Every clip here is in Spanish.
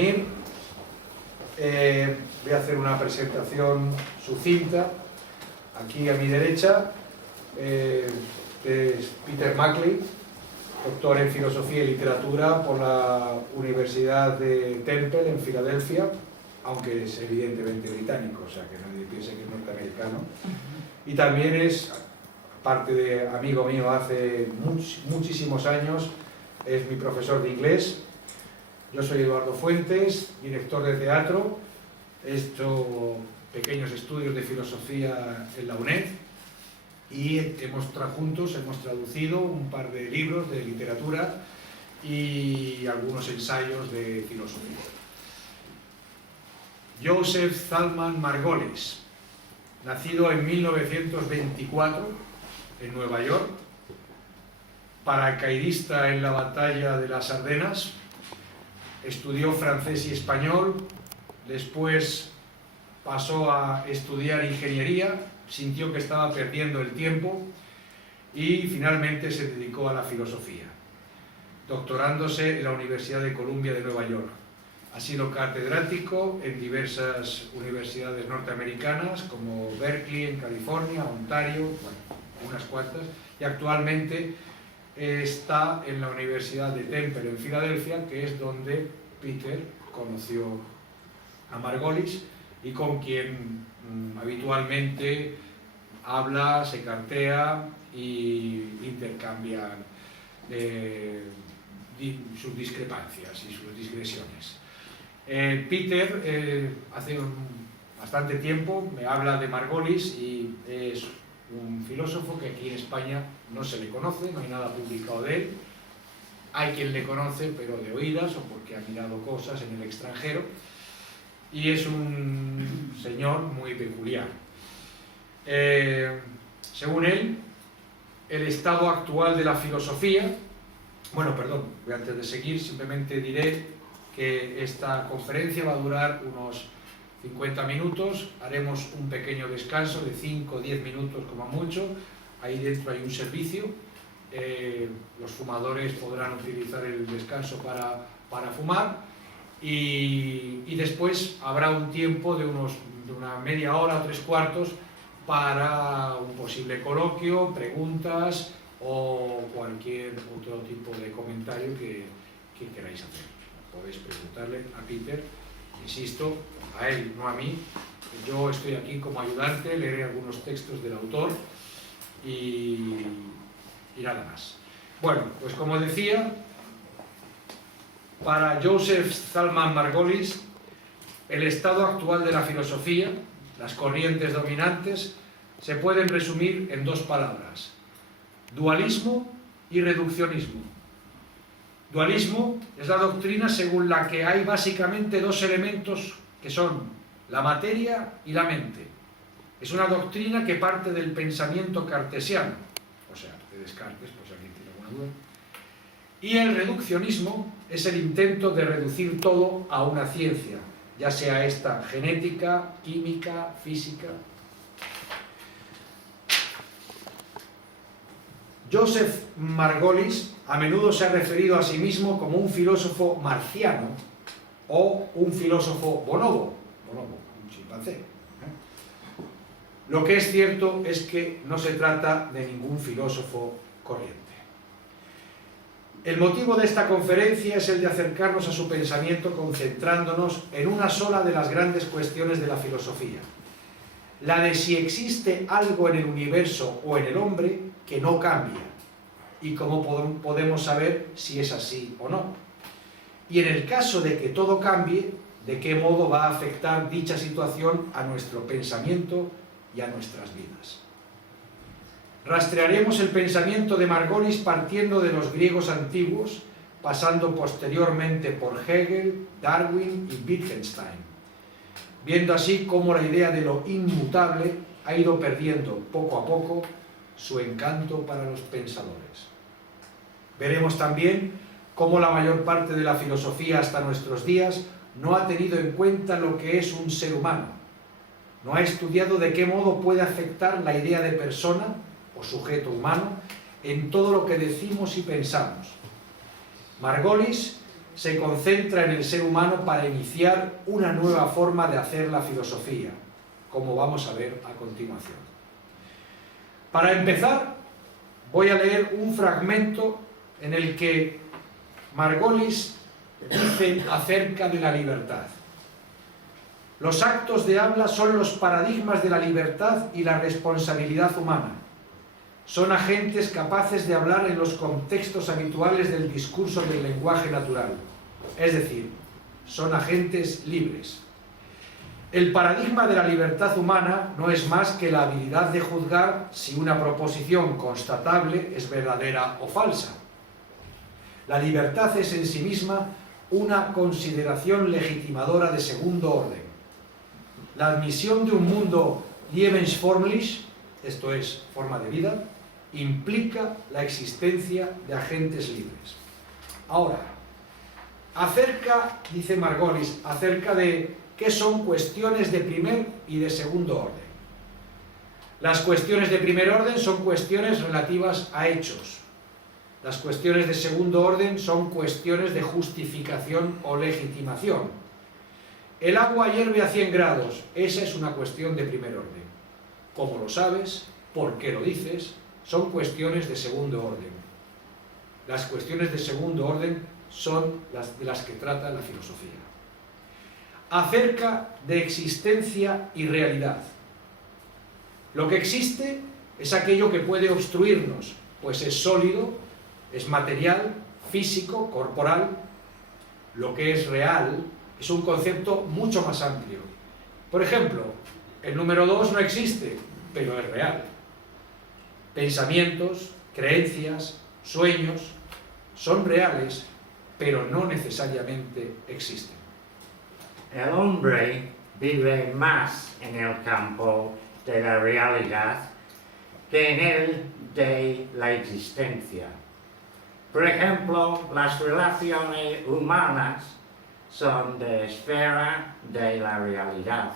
venir. Voy a hacer una presentación sucinta. Aquí a mi derecha es Peter Mackley, doctor en Filosofía y Literatura por la Universidad de Temple en Filadelfia, aunque es evidentemente británico, o sea que nadie piense que es norteamericano. Y también es, aparte de amigo mío hace muchísimos años, es mi profesor de inglés. Yo soy Eduardo Fuentes, director de teatro. He hecho pequeños estudios de filosofía en la UNED y juntos hemos traducido un par de libros de literatura y algunos ensayos de filosofía. Joseph Salman Margolis, nacido en 1924 en Nueva York, paracaidista en la batalla de las Ardenas, estudió francés y español, después pasó a estudiar ingeniería, sintió que estaba perdiendo el tiempo y finalmente se dedicó a la filosofía, doctorándose en la Universidad de Columbia de Nueva York. Ha sido catedrático en diversas universidades norteamericanas como Berkeley en California, Ontario, bueno, unas cuantas, y actualmente está en la Universidad de Temple en Filadelfia, que es donde Peter conoció a Margolis y con quien habitualmente habla, se cartea y intercambian sus discrepancias y sus digresiones. Peter hace bastante tiempo me habla de Margolis y es un filósofo que aquí en España no se le conoce, no hay nada publicado de él. Hay quien le conoce, pero de oídas o porque ha mirado cosas en el extranjero. Y es un señor muy peculiar. Según él, el estado actual de la filosofía... Bueno, perdón, antes de seguir simplemente diré que esta conferencia va a durar unos 50 minutos, haremos un pequeño descanso de 5 o 10 minutos como mucho, ahí dentro hay un servicio, los fumadores podrán utilizar el descanso para fumar y después habrá un tiempo de una media hora o 3/4 para un posible coloquio, preguntas o cualquier otro tipo de comentario que queráis hacer. Podéis preguntarle a Peter, insisto, a él, no a mí. Yo estoy aquí como ayudante, leeré algunos textos del autor y nada más. Bueno, pues como decía, para Joseph Salman Margolis, el estado actual de la filosofía, las corrientes dominantes, se pueden resumir en 2 palabras: dualismo y reduccionismo. Dualismo es la doctrina según la que hay básicamente 2 elementos que son la materia y la mente. Es una doctrina que parte del pensamiento cartesiano, o sea, de Descartes, por si alguien tiene alguna duda. Y el reduccionismo es el intento de reducir todo a una ciencia, ya sea esta genética, química, física. Joseph Margolis a menudo se ha referido a sí mismo como un filósofo marciano o un filósofo bonobo, un chimpancé. Lo que es cierto es que no se trata de ningún filósofo corriente. El motivo de esta conferencia es el de acercarnos a su pensamiento concentrándonos en una sola de las grandes cuestiones de la filosofía, la de si existe algo en el universo o en el hombre que no cambia, y cómo podemos saber si es así o no. Y en el caso de que todo cambie, ¿de qué modo va a afectar dicha situación a nuestro pensamiento y a nuestras vidas? Rastrearemos el pensamiento de Margolis partiendo de los griegos antiguos, pasando posteriormente por Hegel, Darwin y Wittgenstein, viendo así cómo la idea de lo inmutable ha ido perdiendo poco a poco su encanto para los pensadores. Veremos también cómo la mayor parte de la filosofía hasta nuestros días no ha tenido en cuenta lo que es un ser humano, no ha estudiado de qué modo puede afectar la idea de persona o sujeto humano en todo lo que decimos y pensamos. Margolis se concentra en el ser humano para iniciar una nueva forma de hacer la filosofía, como vamos a ver a continuación. Para empezar, voy a leer un fragmento en el que Margolis dice acerca de la libertad. Los actos de habla son los paradigmas de la libertad y la responsabilidad humana. Son agentes capaces de hablar en los contextos habituales del discurso del lenguaje natural. Es decir, son agentes libres. El paradigma de la libertad humana no es más que la habilidad de juzgar si una proposición constatable es verdadera o falsa. La libertad es en sí misma una consideración legitimadora de segundo orden. La admisión de un mundo lebensformlich, esto es, forma de vida, implica la existencia de agentes libres. Ahora, dice Margolis, acerca de qué son cuestiones de primer y de segundo orden. Las cuestiones de primer orden son cuestiones relativas a hechos. Las cuestiones de segundo orden son cuestiones de justificación o legitimación. El agua hierve a 100 grados, esa es una cuestión de primer orden. ¿Cómo lo sabes? ¿Por qué lo dices? Son cuestiones de segundo orden. Las cuestiones de segundo orden son las de las que trata la filosofía. Acerca de existencia y realidad. Lo que existe es aquello que puede obstruirnos, pues es sólido, es material, físico, corporal. Lo que es real es un concepto mucho más amplio. Por ejemplo, el número 2 no existe, pero es real. Pensamientos, creencias, sueños son reales, pero no necesariamente existen. El hombre vive más en el campo de la realidad que en el de la existencia. Por ejemplo, las relaciones humanas son de esfera de la realidad.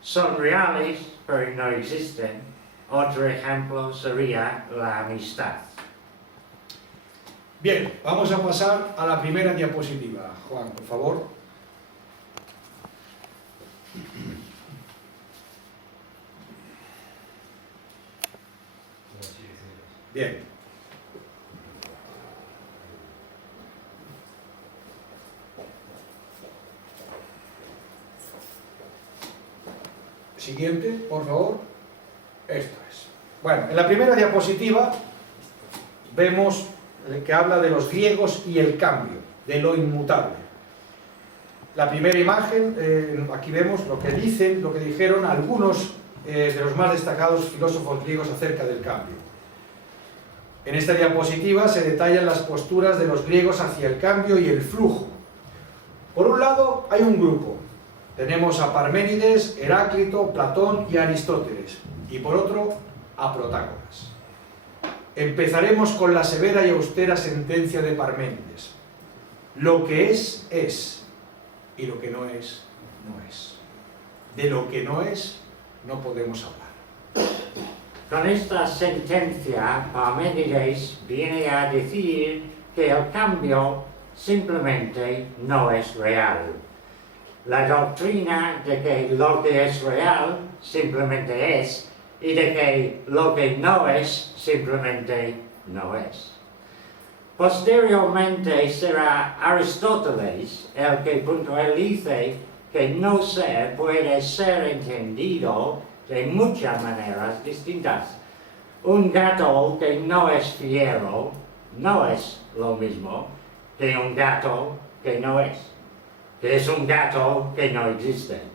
Son reales, pero no existen. Otro ejemplo sería la amistad. Bien, vamos a pasar a la primera diapositiva. Juan, por favor. Bien. Siguiente, por favor. Esto es. Bueno, en la primera diapositiva vemos que habla de los griegos y el cambio, de lo inmutable. La primera imagen, aquí vemos lo que dijeron algunos de los más destacados filósofos griegos acerca del cambio. En esta diapositiva se detallan las posturas de los griegos hacia el cambio y el flujo. Por un lado hay un grupo. Tenemos a Parménides, Heráclito, Platón y Aristóteles. Y por otro, a Protágoras. Empezaremos con la severa y austera sentencia de Parménides. Lo que es, y lo que no es, no es. De lo que no es, no podemos hablar. Con esta sentencia, Parménides viene a decir que el cambio simplemente no es real. La doctrina de que lo que es real simplemente es, y de que lo que no es simplemente no es. Posteriormente será Aristóteles el que puntualice que no ser puede ser entendido de muchas maneras distintas. Un gato que no es fiero no es lo mismo que un gato que no es, que es un gato que no existe.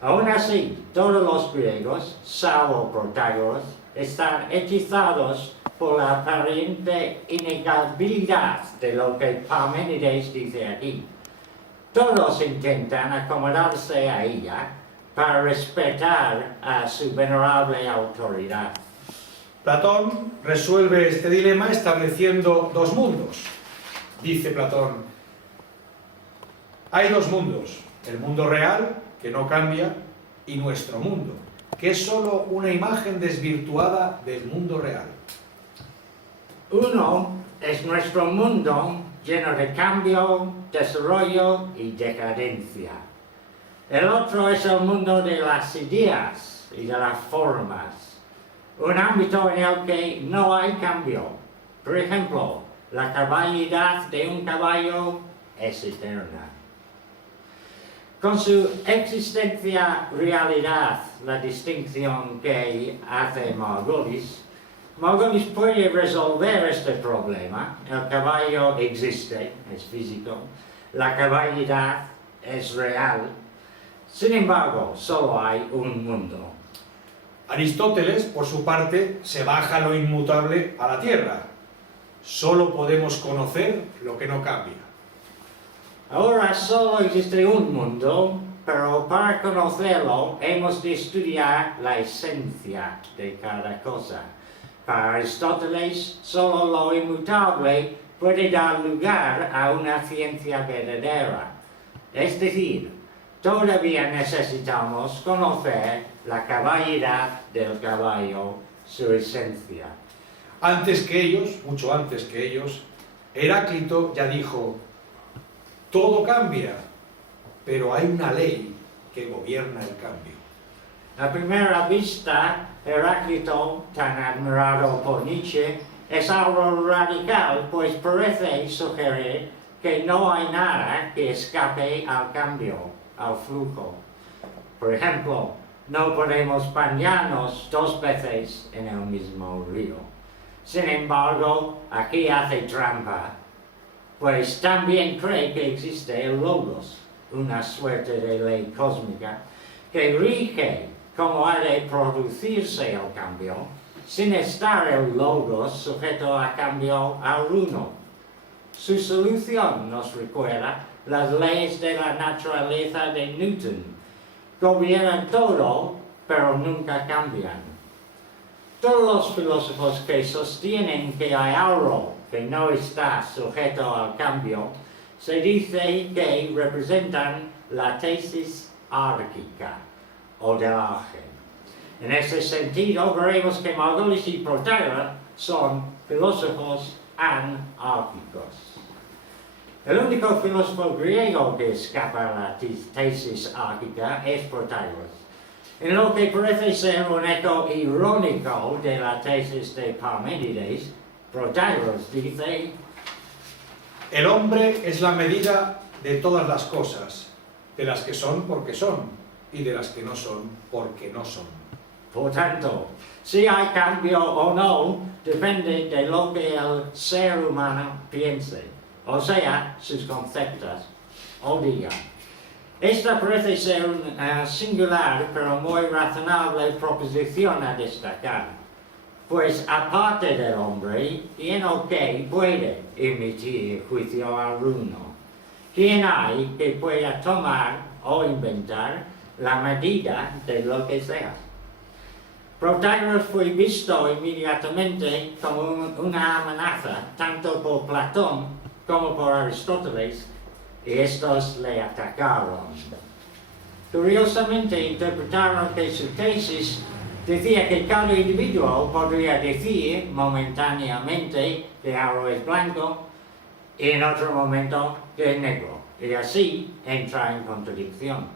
Aún así, todos los griegos, salvo Protágoras, están hechizados por la aparente inegabilidad de lo que Parménides dice aquí. Todos intentan acomodarse a ella para respetar a su venerable autoridad. Platón resuelve este dilema estableciendo dos mundos. Dice Platón, hay dos mundos, el mundo real, que no cambia, y nuestro mundo, que es solo una imagen desvirtuada del mundo real. Uno es nuestro mundo lleno de cambio, desarrollo y decadencia. El otro es el mundo de las ideas y de las formas, un ámbito en el que no hay cambio. Por ejemplo, la cabalidad de un caballo es eterna. Con su existencia-realidad, la distinción que hace Margolis, Margolis puede resolver este problema. El caballo existe, es físico, la cabalidad es real. Sin embargo, solo hay un mundo. Aristóteles, por su parte, se baja lo inmutable a la tierra. Solo podemos conocer lo que no cambia. Ahora solo existe un mundo, pero para conocerlo hemos de estudiar la esencia de cada cosa. Para Aristóteles, solo lo inmutable puede dar lugar a una ciencia verdadera. Es decir, todavía necesitamos conocer la cabalidad del caballo, su esencia. Antes que ellos, mucho antes que ellos, Heráclito ya dijo: todo cambia, pero hay una ley que gobierna el cambio. A primera vista, Heráclito, tan admirado por Nietzsche, es algo radical, pues parece sugerir que no hay nada que escape al cambio, al flujo. Por ejemplo, no podemos bañarnos 2 veces en el mismo río. Sin embargo, aquí hace trampa, pues también cree que existe el logos, una suerte de ley cósmica, que rige cómo ha de producirse el cambio, sin estar el logos sujeto a cambio alguno. Su solución nos recuerda las leyes de la naturaleza de Newton. Gobiernan todo, pero nunca cambian. Todos los filósofos que sostienen que hay algo que no está sujeto al cambio, se dice que representan la tesis árquica o del Argen. En ese sentido, veremos que Margolis y Protágoras son filósofos anárquicos. El único filósofo griego que escapa a la tesis árquica es Protágoras. En lo que parece ser un eco irónico de la tesis de Parménides, Protágoras dice: el hombre es la medida de todas las cosas, de las que son porque son, y de las que no son porque no son. Por tanto, si hay cambio o no, depende de lo que el ser humano piense, o sea, sus conceptos, o diga. Esta parece ser una singular pero muy razonable proposición a destacar, pues aparte del hombre, ¿quién o qué puede emitir juicio alguno? ¿Quién hay que pueda tomar o inventar la medida de lo que sea? Protágoras fue visto inmediatamente como una amenaza, tanto por Platón como por Aristóteles, y estos le atacaron. Curiosamente interpretaron que su tesis decía que cada individuo podría decir momentáneamente que algo es blanco y en otro momento que es negro, y así entra en contradicción.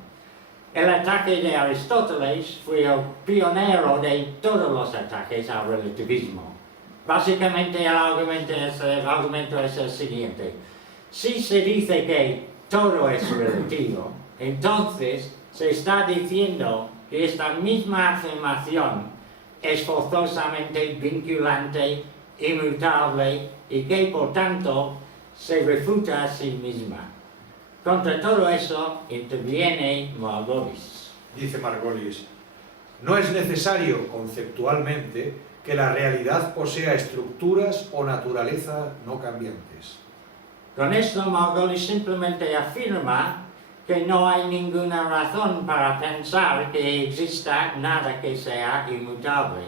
El ataque de Aristóteles fue el pionero de todos los ataques al relativismo. Básicamente el argumento es el siguiente: si se dice que todo es relativo, entonces se está diciendo que esta misma afirmación es forzosamente vinculante, inmutable y que por tanto se refuta a sí misma. Contra todo eso interviene Margolis. Dice Margolis: no es necesario conceptualmente que la realidad posea estructuras o naturaleza no cambiantes. Con esto Margolis simplemente afirma que no hay ninguna razón para pensar que exista nada que sea inmutable.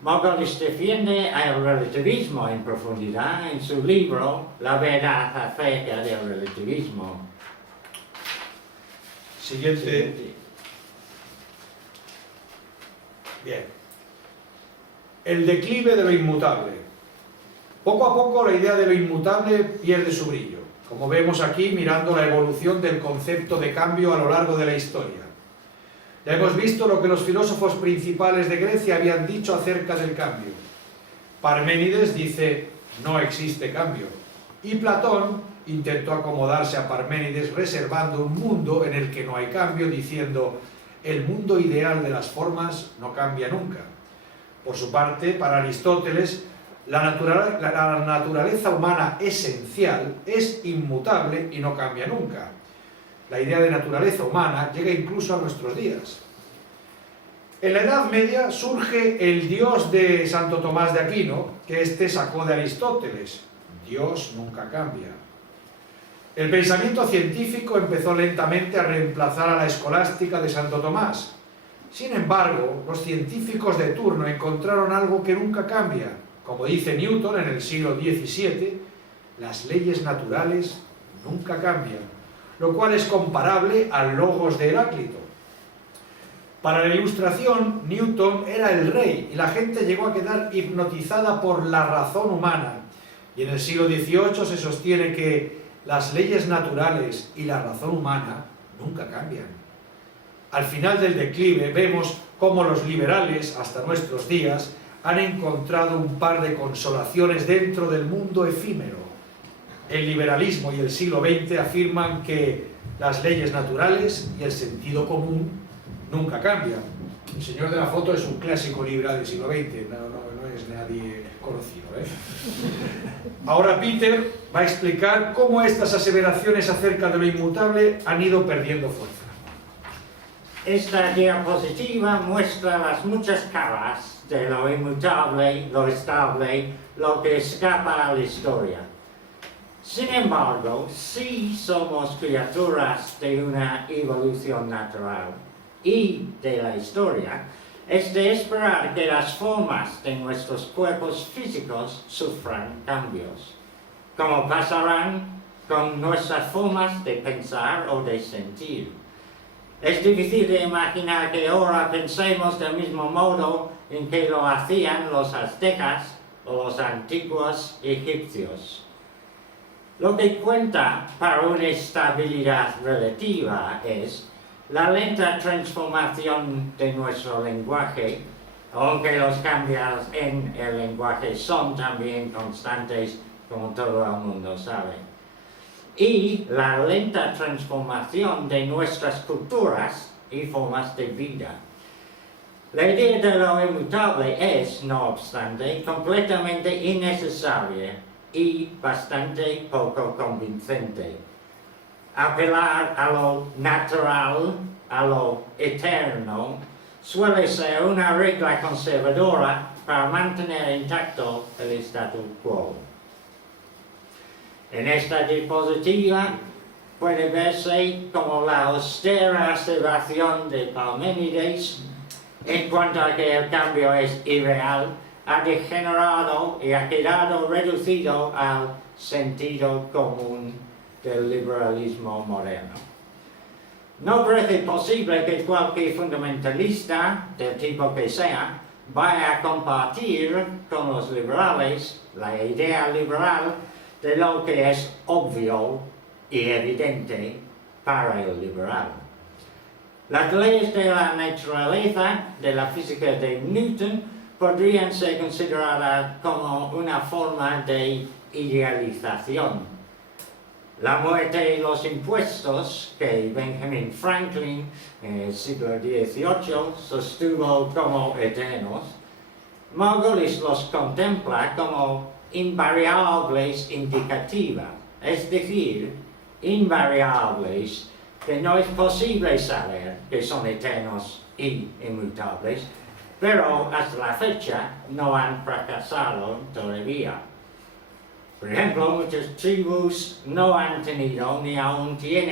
Margolis defiende el relativismo en profundidad en su libro La verdad acerca del relativismo. Siguiente. Bien. El declive de lo inmutable. Poco a poco la idea de lo inmutable pierde su brillo, como vemos aquí mirando la evolución del concepto de cambio a lo largo de la historia. Ya hemos visto lo que los filósofos principales de Grecia habían dicho acerca del cambio. Parménides dice, no existe cambio. Y Platón intentó acomodarse a Parménides reservando un mundo en el que no hay cambio, diciendo, el mundo ideal de las formas no cambia nunca. Por su parte, para Aristóteles, la naturaleza humana esencial es inmutable y no cambia nunca. La idea de naturaleza humana llega incluso a nuestros días. En la Edad Media surge el Dios de Santo Tomás de Aquino, que este sacó de Aristóteles. Dios nunca cambia. El pensamiento científico empezó lentamente a reemplazar a la escolástica de Santo Tomás. Sin embargo, los científicos de turno encontraron algo que nunca cambia. Como dice Newton en el siglo XVII, las leyes naturales nunca cambian, lo cual es comparable al logos de Heráclito. Para la Ilustración, Newton era el rey y la gente llegó a quedar hipnotizada por la razón humana. Y en el siglo XVIII se sostiene que las leyes naturales y la razón humana nunca cambian. Al final del declive vemos cómo los liberales, hasta nuestros días, han encontrado un par de consolaciones dentro del mundo efímero. El liberalismo y el siglo XX afirman que las leyes naturales y el sentido común nunca cambian. El señor de la foto es un clásico liberal del siglo XX, no es nadie conocido, ¿eh? Ahora Peter va a explicar cómo estas aseveraciones acerca de lo inmutable han ido perdiendo fuerza. Esta diapositiva muestra las muchas caras de lo inmutable, lo estable, lo que escapa a la historia. Sin embargo, sí somos criaturas de una evolución natural y de la historia, es de esperar que las formas de nuestros cuerpos físicos sufran cambios, como pasarán con nuestras formas de pensar o de sentir. Es difícil de imaginar que ahora pensemos del mismo modo en que lo hacían los aztecas o los antiguos egipcios. Lo que cuenta para una estabilidad relativa es la lenta transformación de nuestro lenguaje, aunque los cambios en el lenguaje son también constantes, como todo el mundo sabe, y la lenta transformación de nuestras culturas y formas de vida. La idea de lo inmutable es, no obstante, completamente innecesaria y bastante poco convincente. Apelar a lo natural, a lo eterno, suele ser una regla conservadora para mantener intacto el statu quo. En esta diapositiva puede verse como la austera aseveración de Parménides en cuanto a que el cambio es irreal, ha degenerado y ha quedado reducido al sentido común del liberalismo moderno. No parece posible que cualquier fundamentalista, del tipo que sea, vaya a compartir con los liberales la idea liberal de lo que es obvio y evidente para el liberal. Las leyes de la naturaleza, de la física de Newton, podrían ser consideradas como una forma de idealización. La muerte y los impuestos, que Benjamin Franklin en el siglo XVIII sostuvo como eternos, Margulis los contempla como invariables indicativas, es decir, invariables que no es posible saber que son eternos y inmutables, pero hasta la fecha no han fracasado todavía. Por ejemplo, muchas tribus no han tenido ni aún tienen